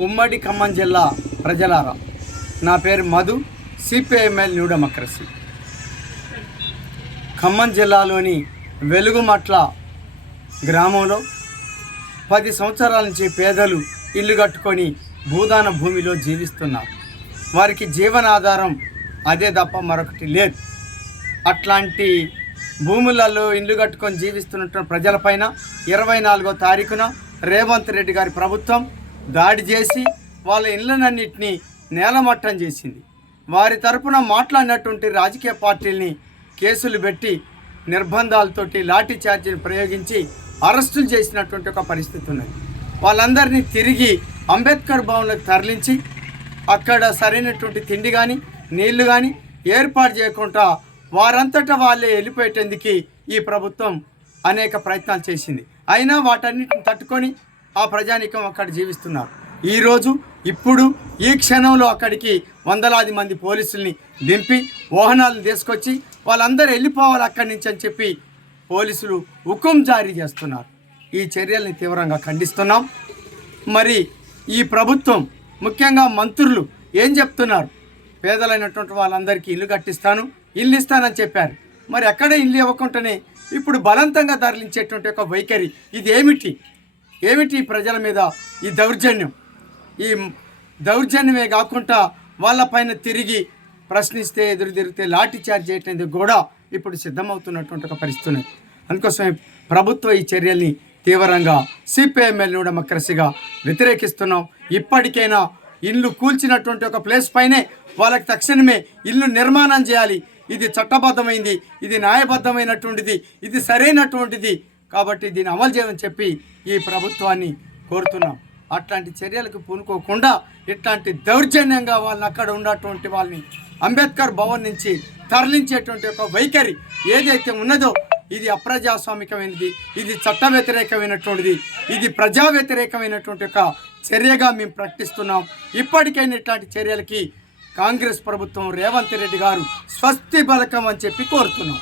ఉమ్మడి ఖమ్మం జిల్లా ప్రజలారా, నా పేరు Madhu, CPIML new democracy. Khammam జిల్లాలోని వెలుగుమట్ల గ్రామంలో 10 సంవత్సరాల నుంచి పేదలు ఇల్లు కట్టుకొని భూదాన భూమిలో జీవిస్తున్నారు. వారికి జీవనాధారం అదే తప్ప మరొకటి లేదు. అట్లాంటి భూములలో ఇల్లు కట్టుకొని జీవిస్తున్న ప్రజలపైన 24వ తారీఖున రేవంత్ రెడ్డి గారి ప్రభుత్వం దాడి చేసి వాళ్ళ ఇళ్ళనన్నింటినీ నేలమట్టం చేసింది. వారి తరపున మాట్లాడినటువంటి రాజకీయ పార్టీల్ని కేసులు పెట్టి నిర్బంధాలతోటి లాఠీ చార్జీని ప్రయోగించి అరెస్టులు చేసినటువంటి ఒక పరిస్థితి ఉన్నది. వాళ్ళందరినీ తిరిగి అంబేద్కర్ భవన్లకు తరలించి అక్కడ సరైనటువంటి తిండి కానీ నీళ్లు కానీ ఏర్పాటు చేయకుండా వారంతటా వాళ్ళే వెళ్ళిపోయేటందుకు ఈ ప్రభుత్వం అనేక ప్రయత్నాలు చేసింది. అయినా వాటన్నిటిని తట్టుకొని ఆ ప్రజానీకం అక్కడ జీవిస్తున్నారు. ఈరోజు ఇప్పుడు ఈ క్షణంలో అక్కడికి వందలాది మంది పోలీసుల్ని దింపి వాహనాలను తీసుకొచ్చి వాళ్ళందరూ వెళ్ళిపోవాలి అక్కడి నుంచి అని చెప్పి పోలీసులు హుకుం జారీ చేస్తున్నారు. ఈ చర్యల్ని తీవ్రంగా ఖండిస్తున్నాం. మరి ఈ ప్రభుత్వం ముఖ్యంగా మంత్రులు ఏం చెప్తున్నారు? పేదలైనటువంటి వాళ్ళందరికీ ఇల్లు కట్టిస్తాను, ఇల్లు ఇస్తానని చెప్పారు. మరి ఎక్కడ ఇల్లు ఇవ్వకుండానే ఇప్పుడు బలవంతంగా తరలించేటువంటి ఒక వైఖరి ఇది ఏమిటి ప్రజల మీద ఈ దౌర్జన్యం? ఈ దౌర్జన్యమే కాకుండా వాళ్ళపైన తిరిగి ప్రశ్నిస్తే ఎదురు తిరిగితే లాఠీ చార్జ్ చేయటం కూడా ఇప్పుడు సిద్ధమవుతున్నటువంటి ఒక పరిస్థితి. అందుకోసమే ప్రభుత్వ ఈ చర్యల్ని తీవ్రంగా సిపిఐఎంఎల్ న్యూ డెమోక్రసీగా వ్యతిరేకిస్తున్నాం. ఇప్పటికైనా ఇల్లు కూల్చినటువంటి ఒక ప్లేస్ పైనే వాళ్ళకి తక్షణమే ఇల్లు నిర్మాణం చేయాలి. ఇది చట్టబద్ధమైంది, ఇది న్యాయబద్ధమైనటువంటిది, ఇది సరైనటువంటిది. కాబట్టి దీన్ని అమలు చేయమని చెప్పి ఈ ప్రభుత్వాన్ని కోరుతున్నాం. అట్లాంటి చర్యలకు పూనుకోకుండా ఇట్లాంటి దౌర్జన్యంగా వాళ్ళని అక్కడ ఉన్నటువంటి వాళ్ళని అంబేద్కర్ భవన్ నుంచి తరలించేటువంటి ఒక వైఖరి ఏదైతే ఉన్నదో ఇది అప్రజాస్వామికమైనది, ఇది చట్ట వ్యతిరేకమైనటువంటిది, ఇది ప్రజా వ్యతిరేకమైనటువంటి ఒక చర్యగా మేము ప్రకటిస్తున్నాం. ఇప్పటికైనా ఇట్లాంటి చర్యలకి కాంగ్రెస్ ప్రభుత్వం రేవంత్ రెడ్డి గారు స్వస్తి పలకం అని చెప్పి కోరుతున్నాం.